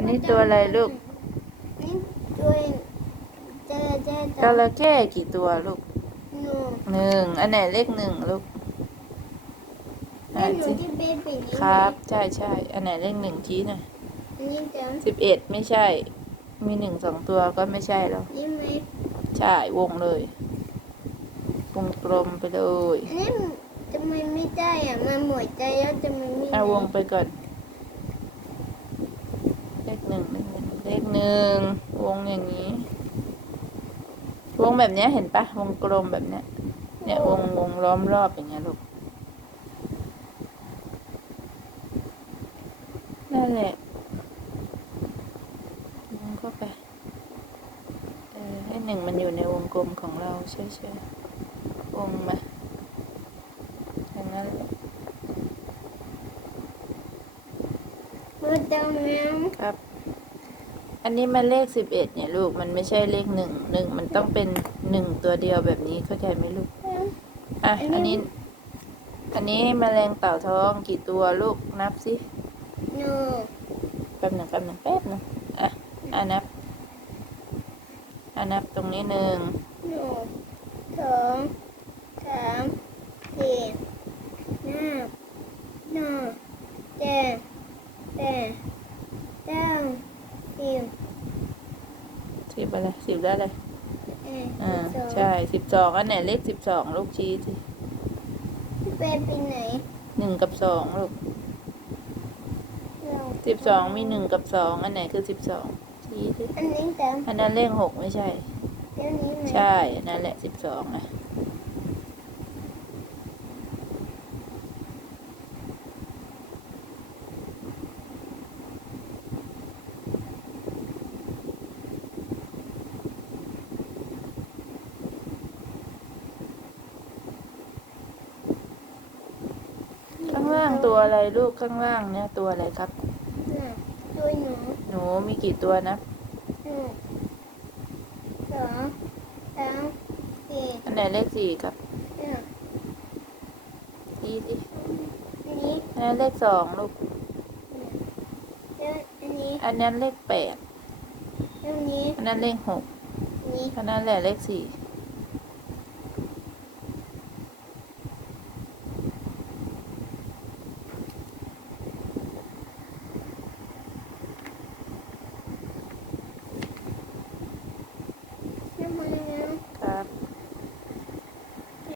อันนี้ตัวอะไรลูกนี่ตัวเจอเจอจระเข้กี่ตัวลูกหนูหนึ่งอันไหนเลขหนึ่งลูกแม่อ่านหนูสิที่เบบีนี่ครับ ใช่ใช่อันไหนเลขหนึ่งชี้หน่อยอันนี้เต็มสิบเอ็ดไม่ใช่ มีหนึ่งสองตัวก็ไม่ใช่แล้วนี่ไหมใช่วงเลยวงกลมไปเลยอันนี้ทำไมไม่ได้อะมันหมดใจแล้วทำไมไม่ได้เอาวงไปก่อนเลข หนึ่งเลขหนึ่งเลขหนึ่งวงอย่างนี้ วงแบบเนี้ยเห็นปะวงกลมแบบเนี้ยเนี่ยวงวงล้อมรอบอย่างเงี้ยลูกนั่นแหละวงเข้าไปเออให้หนึ่งมันอยู่ในวงกลมของเราใช่ใช่วงมาอย่างนั้นแหละมือเต็มแล้วครับ อันนี้มันเลขสิบเอ็ดเนี่ยลูก มันไม่ใช่เลขหนึ่งหนึ่งมันต้องเป็นหนึ่งตัวเดียวแบบนี้เข้าใจไหมลูก อะ อันนี้ อันนี้แมลงเต่าทองกี่ตัวลูกนับสิหนูแป๊บหนึ่งแป๊บหนึ่งแป๊บหนึ่งอะอะนับอะนับตรงนี้หนึ่งหนูสองสามสี่ห้าหกเจ็ดแปดเก้าสิบ สิบอะไรสิบได้เลยเอ็ดอ่าสิบสองใช่สิบสองอันไหนเลขสิบสองลูกชี้สิพี่เป้ไปไหนหนึ่งกับสองลูกเราสิบสองมีหนึ่งกับสองอันไหนคือสิบสองชี้สิอันนี้เต็มอันนั้นเลขหกไม่ใช่เดี๋ยวนี้ไหมใช่อันนั่นแหละสิบสองอะ ข้างล่าง ตัวอะไรลูกข้างล่างเนี่ยตัวอะไรครับ น่ะด้วหนูหนูมีกี่ตัวนะ หนึ่งสองสามสี่อันไหนเลขสี่ครับห้าชี้สิอันนี้อันนั้นเลขสองลูก แล้วอันนี้อันนั้นเลขแปดอันนี้อันนั้นเลขหกอันนี้อันนั้นแหละเลขสี่